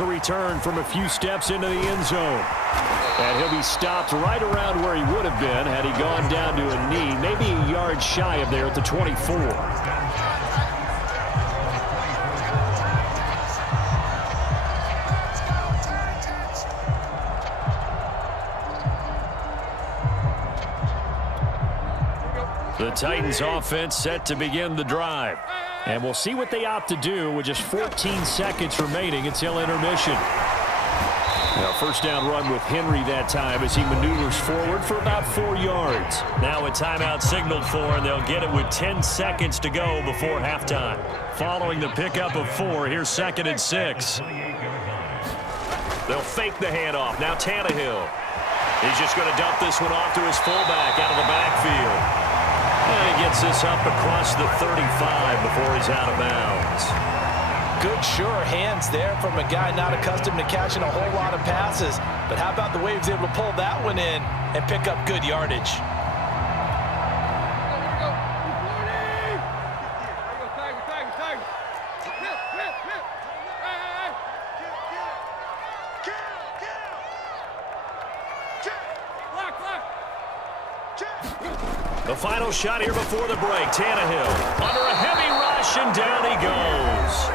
A return from a few steps into the end zone. And he'll be stopped right around where he would have been had he gone down to a knee, maybe a yard shy of there at the 24. The Titans offense set to begin the drive. And we'll see what they opt to do with just 14 seconds remaining until intermission. Now, first down run with Henry that time as he maneuvers forward for about 4 yards. Now a timeout signaled for, and they'll get it with 10 seconds to go before halftime. Following the pickup of 4, here's 2nd and 6. They'll fake the handoff. Now Tannehill. He's just going to dump this one off to his fullback out of the backfield. And he gets this up across the 35 before he's out of bounds. Good, sure hands there from a guy not accustomed to catching a whole lot of passes. But how about the way he was able to pull that one in and pick up good yardage? The final shot here before the break. Tannehill under a heavy rush, and down he goes.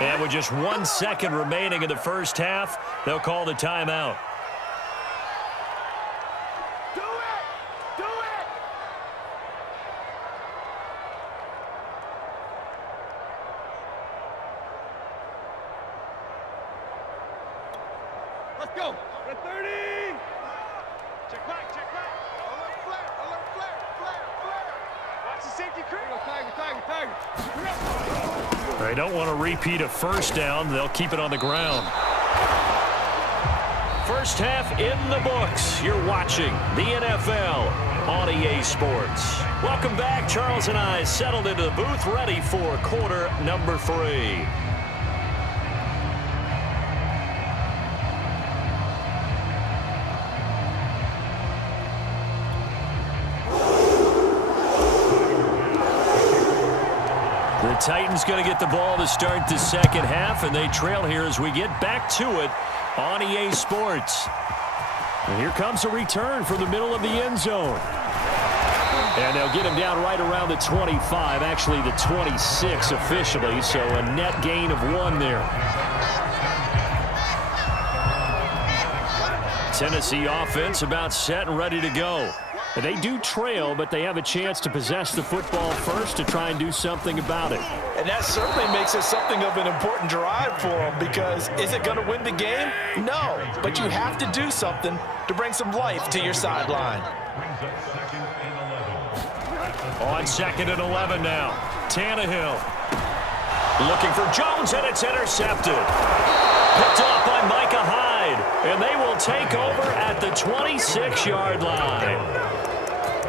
And with just 1 second remaining in the first half, they'll call the timeout. Do it! Do it! Let's go! At 30! Check back, check back. Alert flare, alert flare, flare, flare. Watch the safety crew. Tiger. They don't want to repeat a first down. They'll keep it on the ground. First half in the books. You're watching the NFL on EA Sports. Welcome back. Charles and I settled into the booth, ready for quarter number 3. The Titans going to get the ball to start the second half, and they trail here as we get back to it on EA Sports. And here comes a return from the middle of the end zone. And they'll get him down right around the 25, actually the 26 officially, so a net gain of 1 there. Tennessee offense about set and ready to go. They do trail, but they have a chance to possess the football first to try and do something about it. And that certainly makes it something of an important drive for them, because is it going to win the game? No, but you have to do something to bring some life to your sideline. On 2nd and 11 now. Tannehill looking for Jones, and it's intercepted. Picked off by Micah Hyde, and they will take over at the 26-yard line.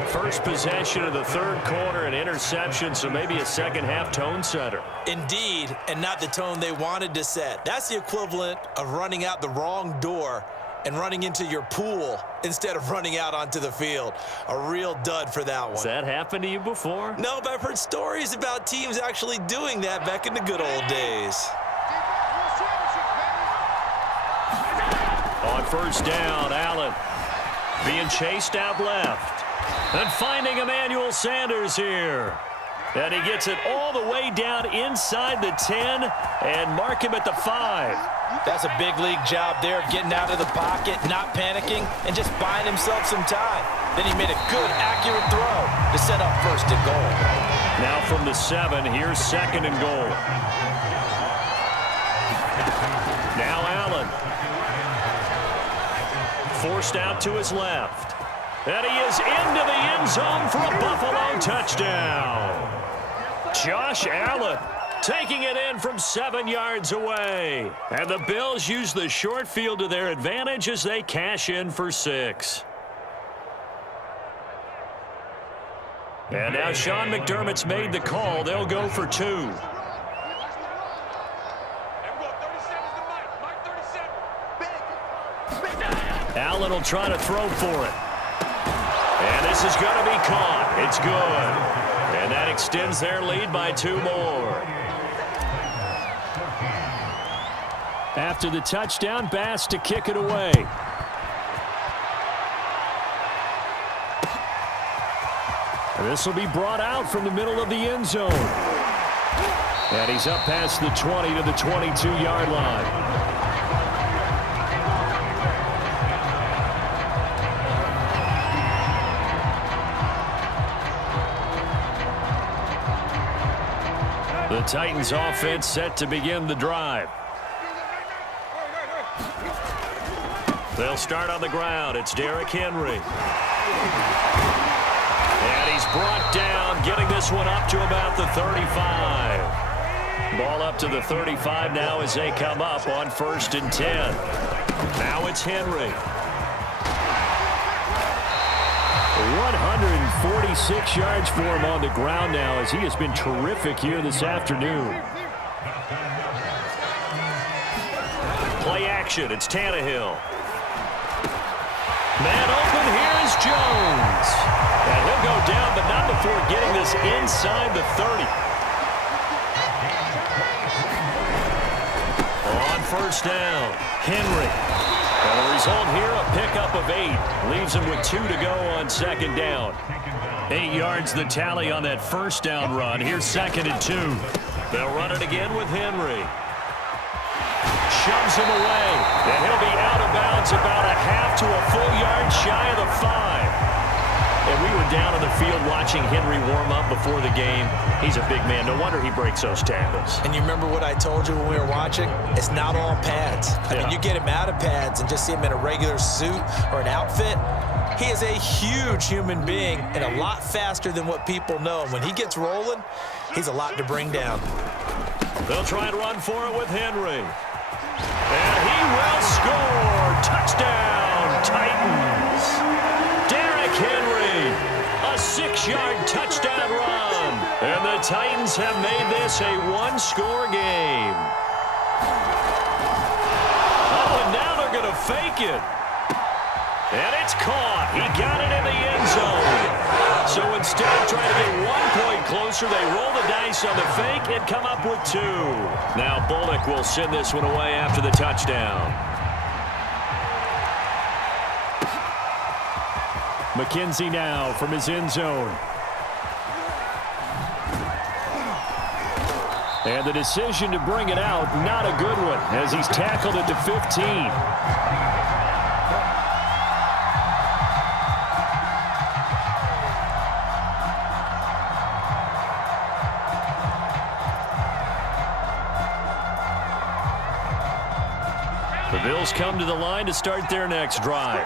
First possession of the third quarter, an interception, so maybe a second-half tone setter. Indeed, and not the tone they wanted to set. That's the equivalent of running out the wrong door and running into your pool instead of running out onto the field. A real dud for that one. Has that happened to you before? No, but I've heard stories about teams actually doing that back in the good old days. On first down, Allen being chased out left. And finding Emmanuel Sanders here. And he gets it all the way down inside the 10 and mark him at the 5. That's a big league job there of getting out of the pocket, not panicking, and just buying himself some time. Then he made a good, accurate throw to set up 1st and goal. Now from the 7, here's 2nd and goal. Now Allen. Forced out to his left. And he is into the end zone for a Buffalo touchdown. Josh Allen taking it in from 7 yards away. And the Bills use the short field to their advantage as they cash in for 6. And now Sean McDermott's made the call. They'll go for 2. Allen will try to throw for it. And this is going to be caught. It's good. And that extends their lead by 2 more. After the touchdown, Bass to kick it away. This will be brought out from the middle of the end zone. And he's up past the 20 to the 22-yard line. The Titans offense set to begin the drive. They'll start on the ground. It's Derrick Henry. And he's brought down, getting this one up to about the 35. Ball up to the 35 now as they come up on 1st and 10. Now it's Henry. 146 yards for him on the ground now as he has been terrific here this afternoon. Play action. It's Tannehill. Man open. Here's Jones. And he'll go down, but not before getting this inside the 30. On 1st down, Henry. And the result here, a pickup of 8. Leaves him with 2 to go on 2nd down. 8 yards the tally on that 1st down run. Here's 2nd and 2. They'll run it again with Henry. Shoves him away. And he'll be out of bounds about a half to a full yard shy of the 5. And we were down on the field watching Henry warm up before the game. He's a big man. No wonder he breaks those tackles. And you remember what I told you when we were watching? It's not all pads. I mean, you get him out of pads and just see him in a regular suit or an outfit. He is a huge human being and a lot faster than what people know. When he gets rolling, he's a lot to bring down. They'll try and run for it with Henry. And he will score. Touchdown, Titans. Derrick Henry, a 6-yard touchdown run. And the Titans have made this a 1-score game. Oh, and now they're going to fake it. And it's caught. He got it in the end zone. So instead of trying to get 1 point closer, they roll the dice on the fake and come up with 2. Now Bullock will send this one away after the touchdown. McKenzie now from his end zone. And the decision to bring it out, not a good one, as he's tackled at the 15. The Bills come to the line to start their next drive.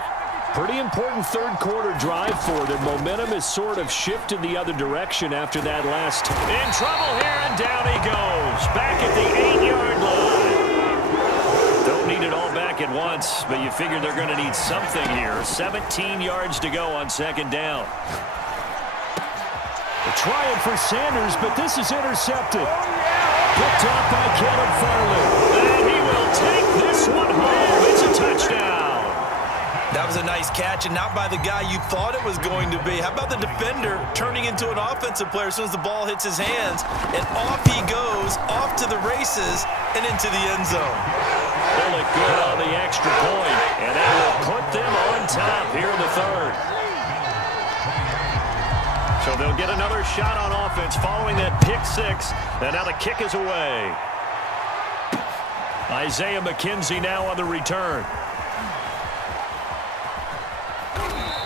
Pretty important 3rd quarter drive for them. Momentum has sort of shifted the other direction after that last. In trouble here, and down he goes. Back at the 8-yard line. Don't need it all back at once, but you figure they're going to need something here. 17 yards to go on 2nd down. They're trying for Sanders, but this is intercepted. Picked off by Caleb Farley. And he will take this one home. It's a touchdown. That was a nice catch, and not by the guy you thought it was going to be. How about the defender turning into an offensive player as soon as the ball hits his hands, and off he goes, off to the races, and into the end zone. Bullock good on the extra point, and that will put them on top here in the 3rd. So they'll get another shot on offense following that pick 6, and now the kick is away. Isaiah McKenzie now on the return.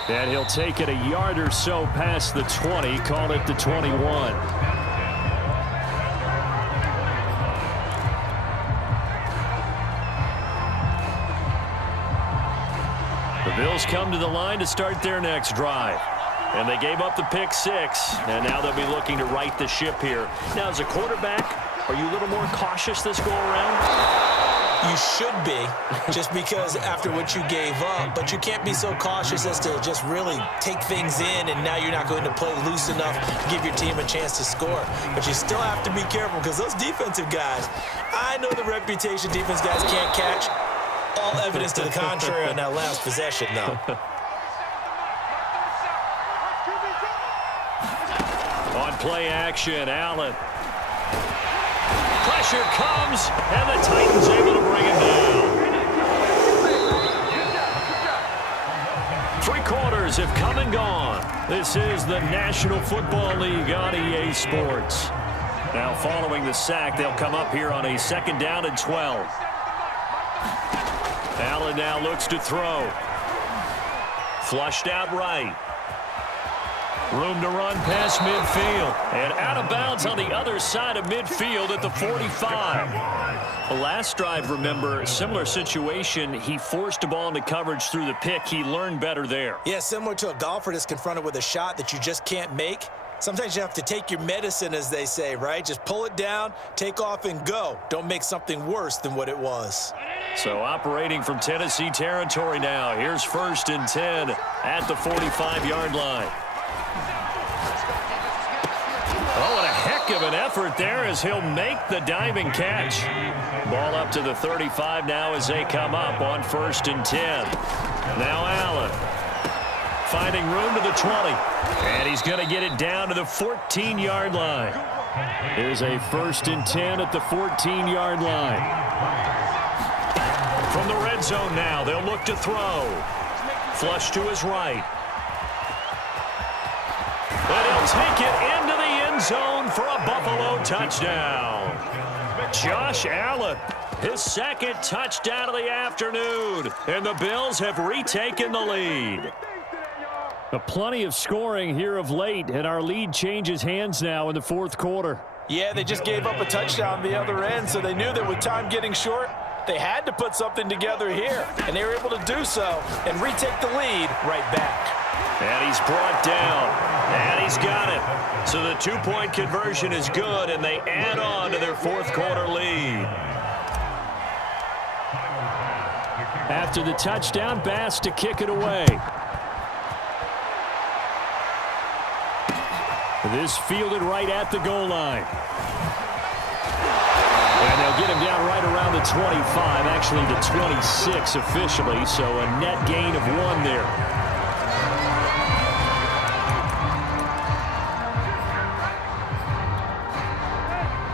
And he'll take it a yard or so past the 20, call it the 21. The Bills come to the line to start their next drive. And they gave up the pick 6, and now they'll be looking to right the ship here. Now, as a quarterback, are you a little more cautious this go-around? You should be, just because after what you gave up, but you can't be so cautious as to just really take things in, and now you're not going to play loose enough to give your team a chance to score. But you still have to be careful, because those defensive guys, I know the reputation defense guys can't catch. All evidence to the contrary on that last possession, though. On play action, Allen. Pressure comes, and the Titans able to bring him down. 3 quarters have come and gone. This is the National Football League on EA Sports. Now following the sack, they'll come up here on a 2nd down and 12. Allen now looks to throw. Flushed out right. Room to run past midfield. And out of bounds on the other side of midfield at the 45. The last drive, remember, similar situation. He forced a ball into coverage through the pick. He learned better there. Yeah, similar to a golfer that's confronted with a shot that you just can't make. Sometimes you have to take your medicine, as they say, right? Just pull it down, take off, and go. Don't make something worse than what it was. So operating from Tennessee territory now. Here's 1st and 10 at the 45-yard line. Oh, and a heck of an effort there as he'll make the diving catch. Ball up to the 35 now as they come up on 1st and 10. Now Allen finding room to the 20. And he's going to get it down to the 14-yard line. Here's a 1st and 10 at the 14-yard line. From the red zone now, they'll look to throw. Flush to his right. And he'll take it into the end zone for a Buffalo touchdown. Josh Allen, his 2nd touchdown of the afternoon. And the Bills have retaken the lead. Plenty of scoring here of late, and our lead changes hands now in the 4th quarter. Yeah, they just gave up a touchdown the other end, so they knew that with time getting short, they had to put something together here. And they were able to do so and retake the lead right back. And he's brought down. And he's got it. So the 2-point conversion is good, and they add on to their 4th quarter lead. After the touchdown, Bass to kick it away. This fielded right at the goal line. And they'll get him down right around the 25, actually the 26 officially, so a net gain of 1 there.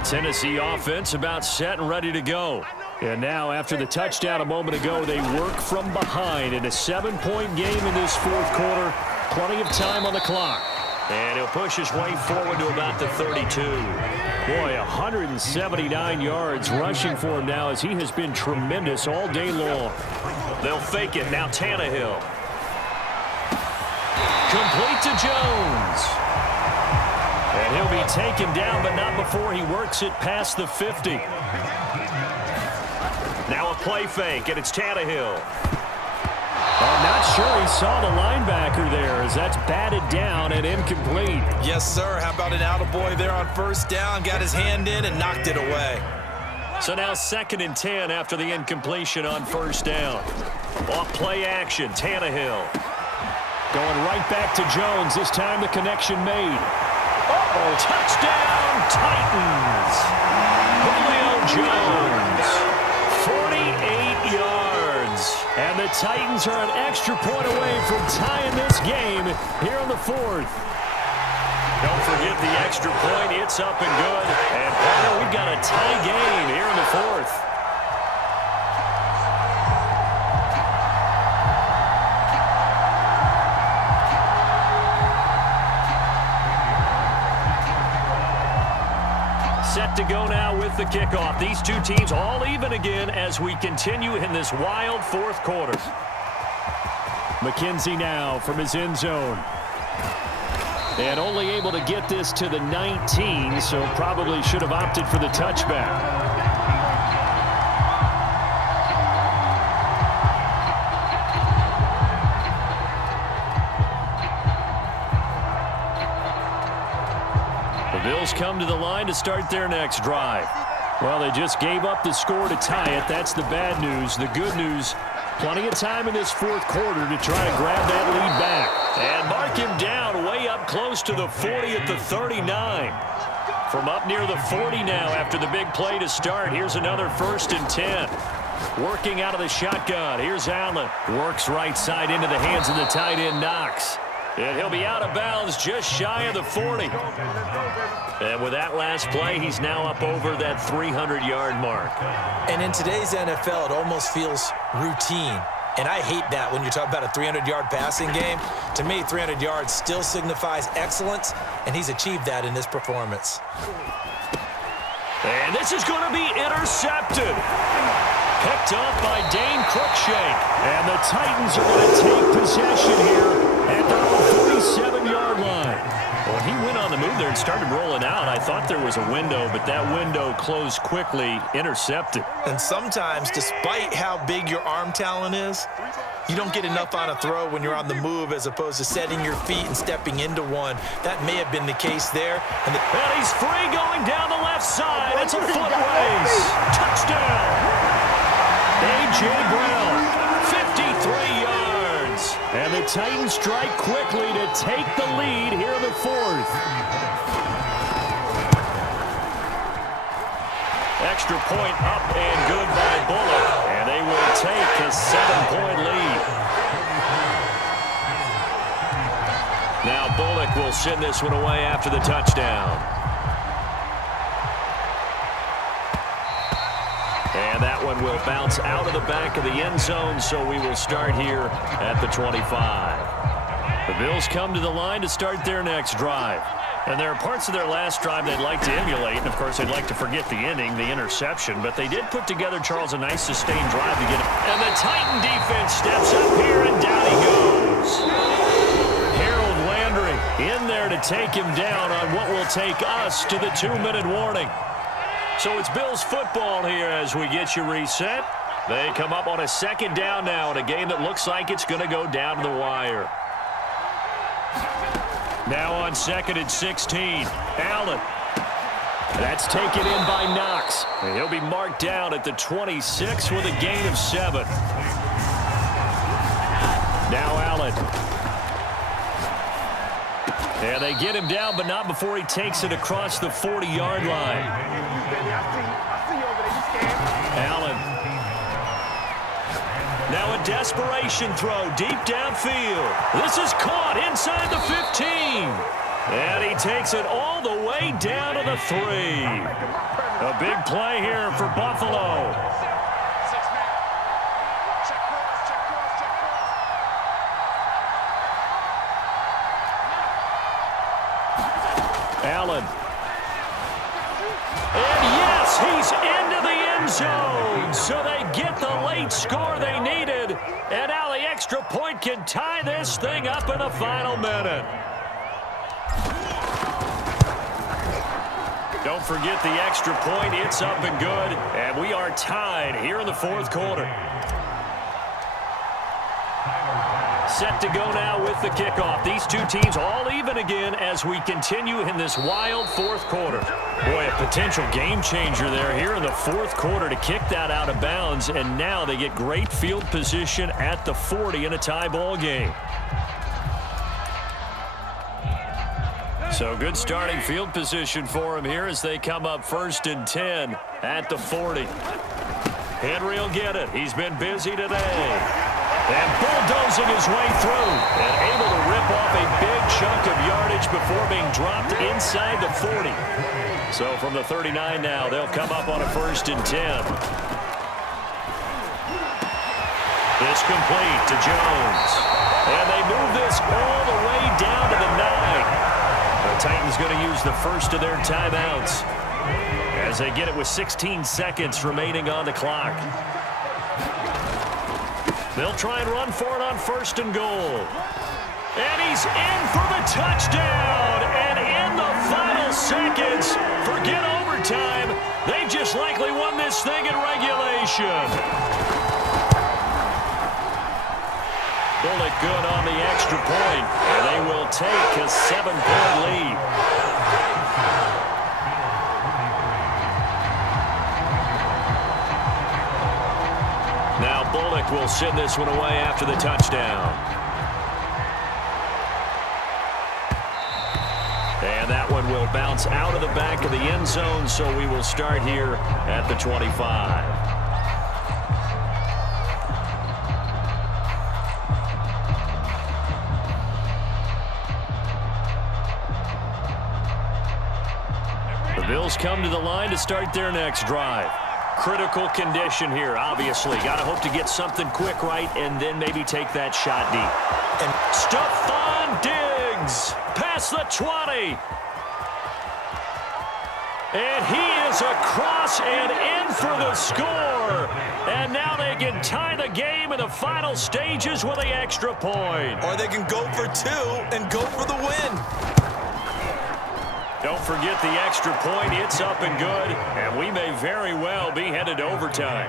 Tennessee offense about set and ready to go. And now after the touchdown a moment ago, they work from behind in a 7-point game in this 4th quarter. Plenty of time on the clock. And he'll push his way forward to about the 32. Boy, 179 yards rushing for him now as he has been tremendous all day long. They'll fake it. Now Tannehill. Complete to Jones. And he'll be taken down, but not before he works it past the 50. Now a play fake, and it's Tannehill. I'm not sure he saw the linebacker there as that's batted down and incomplete. Yes, sir. How about an attaboy there on 1st down? Got his hand in and knocked it away. So now 2nd and 10 after the incompletion on 1st down. Off play action, Tannehill. Going right back to Jones. This time the connection made. Uh-oh, touchdown, Titans. Julio Jones, 48 yards. And the Titans are an extra point away from tying this game here in the 4th. Don't forget the extra point. It's up and good. And partner, we've got a tie game here in the 4th. Set to go now with the kickoff. These two teams all even again as we continue in this wild 4th quarter. McKenzie now from his end zone. And only able to get this to the 19, so probably should have opted for the touchback. Bills come to the line to start their next drive. Well, they just gave up the score to tie it. That's the bad news. The good news, plenty of time in this 4th quarter to try to grab that lead back. And mark him down way up close to the 40 at the 39. From up near the 40 now after the big play to start. Here's another 1st and 10. Working out of the shotgun. Here's Allen. Works right side into the hands of the tight end Knox. And he'll be out of bounds just shy of the 40. And with that last play, he's now up over that 300-yard mark. And in today's NFL, it almost feels routine. And I hate that when you're talking about a 300-yard passing game. To me, 300 yards still signifies excellence, and he's achieved that in this performance. And this is going to be intercepted. Picked up by Dane Cruikshank. And the Titans are going to take possession here at their own 47-yard line. When he went on the move there and started rolling out, I thought there was a window, but that window closed quickly, intercepted. And sometimes, despite how big your arm talent is, you don't get enough on a throw when you're on the move as opposed to setting your feet and stepping into one. That may have been the case there. And he's free going down the left side. It's a foot race. Touchdown. A.J. Brown, 53 yards. And the Titans strike quickly to take the lead here in the fourth. Extra point up and good by Bullock. And they will take a 7-point lead. Now Bullock will send this one away after the touchdown. And that one will bounce out of the back of the end zone, so we will start here at the 25. The Bills come to the line to start their next drive. And there are parts of their last drive they'd like to emulate, and of course they'd like to forget the ending, the interception, but they did put together, Charles, a nice sustained drive to get it. And the Titan defense steps up here, and down he goes. Harold Landry in there to take him down on what will take us to the 2-minute warning. So it's Bills football here as we get you reset. They come up on a second down now in a game that looks like it's going to go down to the wire. Now on second and 16, Allen. That's taken in by Knox. And he'll be marked down at the 26 with a gain of 7. Now Allen. And they get him down, but not before he takes it across the 40-yard line. Allen. Now a desperation throw deep downfield. This is caught inside the 15. And he takes it all the way down to the 3. A big play here for Buffalo. Allen. And yes, he's into the end zone. So they get the late score they needed. And now the extra point can tie this thing up in the final minute. Don't forget the extra point. It's up and good. And we are tied here in the fourth quarter. Set to go now with the kickoff. These two teams all even again as we continue in this wild fourth quarter. Boy, a potential game changer there here in the fourth quarter to kick that out of bounds, and now they get great field position at the 40 in a tie ball game. So good starting field position for them here as they come up 1st and 10 at the 40. Henry will get it. He's been busy today. And bulldozing his way through and able to rip off a big chunk of yardage before being dropped inside the 40. So from the 39 now, they'll come up on a 1st and 10. It's complete to Jones. And they move this all the way down to the 9. The Titans going to use the first of their timeouts as they get it with 16 seconds remaining on the clock. They'll try and run for it on 1st and goal. And he's in for the touchdown. And in the final seconds, forget overtime, they just likely won this thing in regulation. Bullock good on the extra point, and they will take a 7-point lead. Now Bullock will send this one away after the touchdown. And that one will bounce out of the back of the end zone, so we will start here at the 25. Bills come to the line to start their next drive. Critical condition here, obviously. Got to hope to get something quick right and then maybe take that shot deep. And Stephon Diggs past the 20. And he is across and in for the score. And now they can tie the game in the final stages with the extra point. Or they can go for 2 and go for the win. Don't forget the extra point. It's up and good. And we may very well be headed to overtime.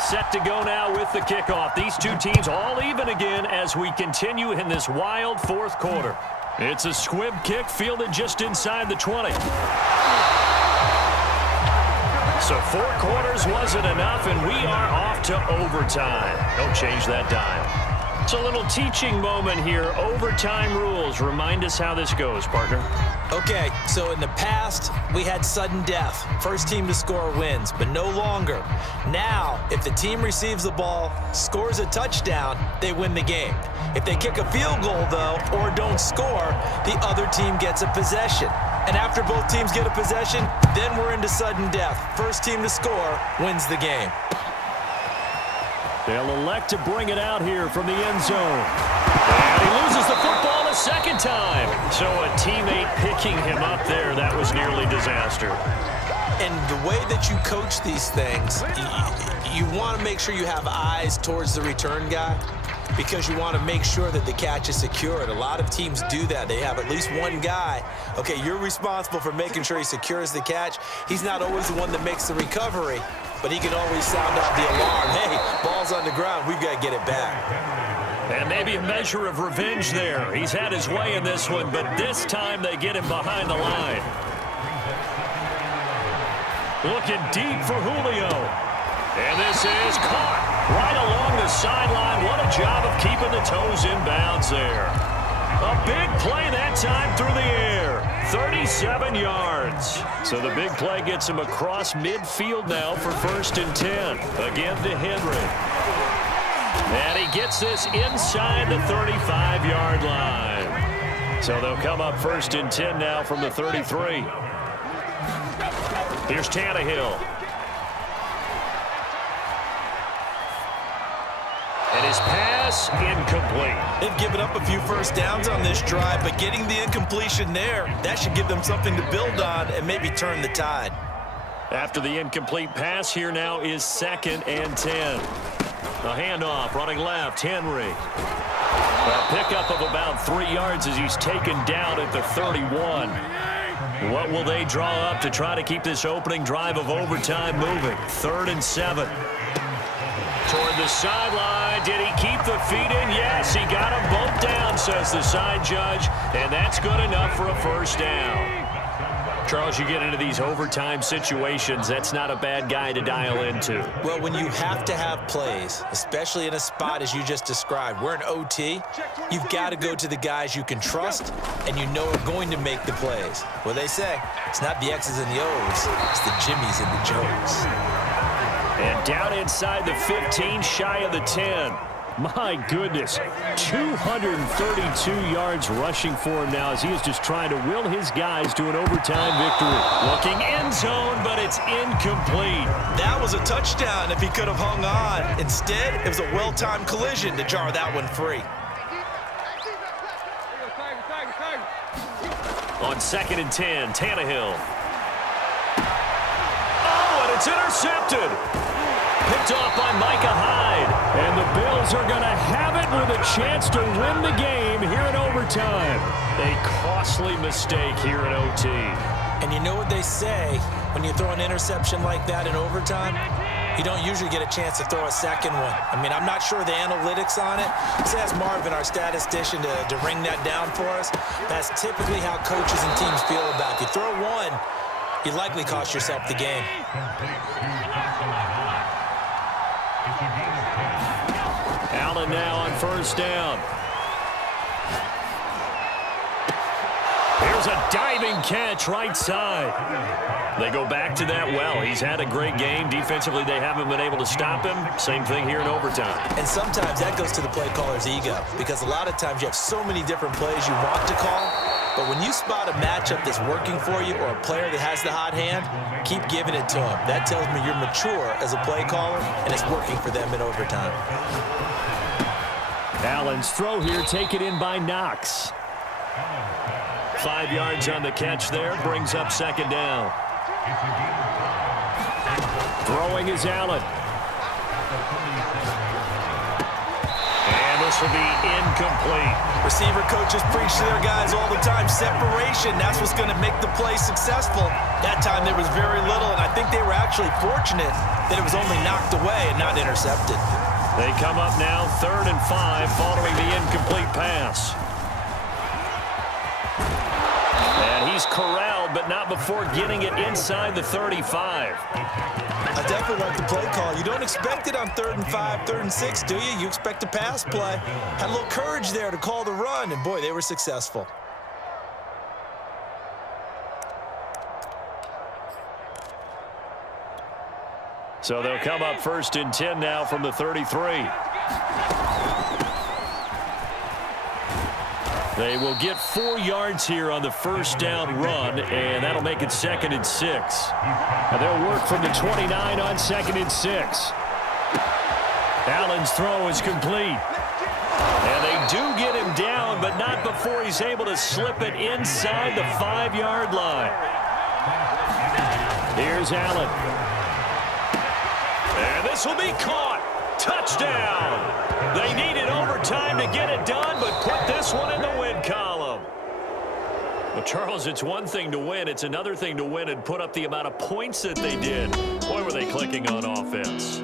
Set to go now with the kickoff. These two teams all even again as we continue in this wild fourth quarter. It's a squib kick fielded just inside the 20. So 4 quarters wasn't enough, and we are off to overtime. Don't change that dime. It's a little teaching moment here. Overtime rules. Remind us how this goes, partner. Okay, so in the past, we had sudden death. First team to score wins, but no longer. Now, if the team receives the ball, scores a touchdown, they win the game. If they kick a field goal, though, or don't score, the other team gets a possession. And after both teams get a possession, then we're into sudden death. First team to score wins the game. They'll elect to bring it out here from the end zone. And he loses the football the second time. So a teammate picking him up there, that was nearly disaster. And the way that you coach these things, you want to make sure you have eyes towards the return guy because you want to make sure that the catch is secured. A lot of teams do that. They have at least one guy. Okay, you're responsible for making sure he secures the catch. He's not always the one that makes the recovery, but he can always sound out the alarm. Hey, ball's on the ground. We've got to get it back. And maybe a measure of revenge there. He's had his way in this one, but this time they get him behind the line. Looking deep for Julio. And this is caught right along the sideline. What a job of keeping the toes in bounds there. A big play that time through the air. 37 yards. So the big play gets him across midfield now for 1st and 10. Again to Henry. And he gets this inside the 35-yard line. So they'll come up 1st and 10 now from the 33. Here's Tannehill. And his pass incomplete. They've given up a few first downs on this drive, but getting the incompletion there, that should give them something to build on and maybe turn the tide. After the incomplete pass, here now is 2nd and 10. A handoff, running left, Henry. A pickup of about 3 yards as he's taken down at the 31. What will they draw up to try to keep this opening drive of overtime moving? 3rd and 7. Toward the sideline. Did he keep the feet in? Yes, he got him both down, says the side judge, and that's good enough for a 1st down. Charles, you get into these overtime situations, that's not a bad guy to dial into. Well, when you have to have plays, especially in a spot as you just described, we're in OT, you've got to go to the guys you can trust and you know are going to make the plays. Well, they say it's not the X's and the O's, it's the Jimmies and the Joes. And down inside the 15, shy of the 10. My goodness, 232 yards rushing for him now as he is just trying to will his guys to an overtime victory. Looking end zone, but it's incomplete. That was a touchdown if he could have hung on. Instead, it was a well-timed collision to jar that one free. On 2nd and 10, Tannehill. Oh, and it's intercepted. Picked off by Micah Hyde. And the Bills are going to have it with a chance to win the game here in overtime. A costly mistake here in OT. And you know what they say, when you throw an interception like that in overtime, you don't usually get a chance to throw a second one. I mean, I'm not sure the analytics on it. Let's ask Marvin, our statistician, to ring that down for us. That's typically how coaches and teams feel about it. You throw one, you likely cost yourself the game. Allen now on 1st down. Here Here's a diving catch right side. They go back to that well. He's had a great game. Defensively, they haven't been able to stop him. Same thing here in overtime. And sometimes that goes to the play caller's ego, because a lot of times you have so many different plays you want to call, but when you spot a matchup that's working for you or a player that has the hot hand, keep giving it to him. That tells me you're mature as a play caller, and it's working for them in overtime. Allen's throw here taken in by Knox. 5 yards on the catch there, brings up second down. Throwing is Allen. And this will be incomplete. Receiver coaches preach to their guys all the time. Separation, that's what's going to make the play successful. That time there was very little, and I think they were actually fortunate that it was only knocked away and not intercepted. They come up now 3rd and 5 following the incomplete pass. And he's corralled, but not before getting it inside the 35. I definitely like the play call. You don't expect it on 3rd and 5, 3rd and 6, do you? You expect a pass play. Had a little courage there to call the run, and boy, they were successful. So they'll come up 1st and 10 now from the 33. They will get 4 yards here on the first down run, and that'll make it 2nd and 6. And they'll work from the 29 on 2nd and 6. Allen's throw is complete. And they do get him down, but not before he's able to slip it inside the 5-yard line. Here's Allen. And this will be caught. Touchdown. They needed overtime to get it done, but put this one in the win column. Well, Charles, it's one thing to win. It's another thing to win and put up the amount of points that they did. Boy, were they clicking on offense.